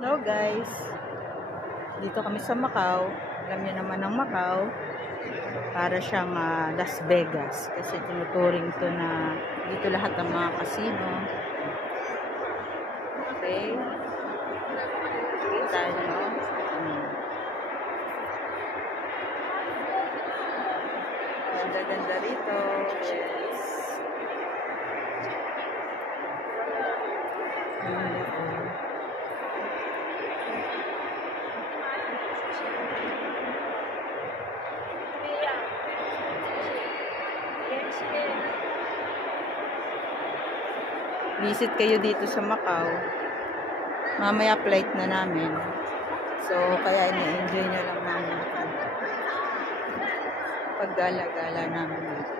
Hello guys, dito kami sa Macau. Alam niyo naman ang Macau, para siyang Las Vegas kasi tinuturing to na dito lahat ng mga casino. Okay, kita nyo. Ganda-ganda rito. Yes. Visit kayo dito sa Macau. Mamaya flight na namin. So, kaya ini-enjoy nyo lang namin paggala-gala namin dito.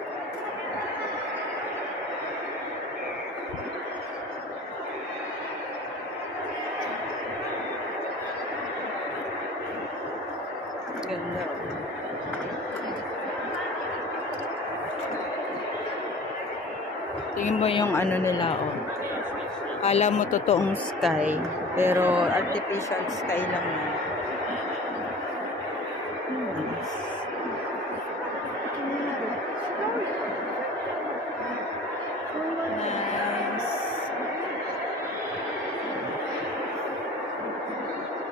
Ganda. Tingin mo yung ano nila, oh. Kala mo totoong sky, pero artificial sky lang. Nice.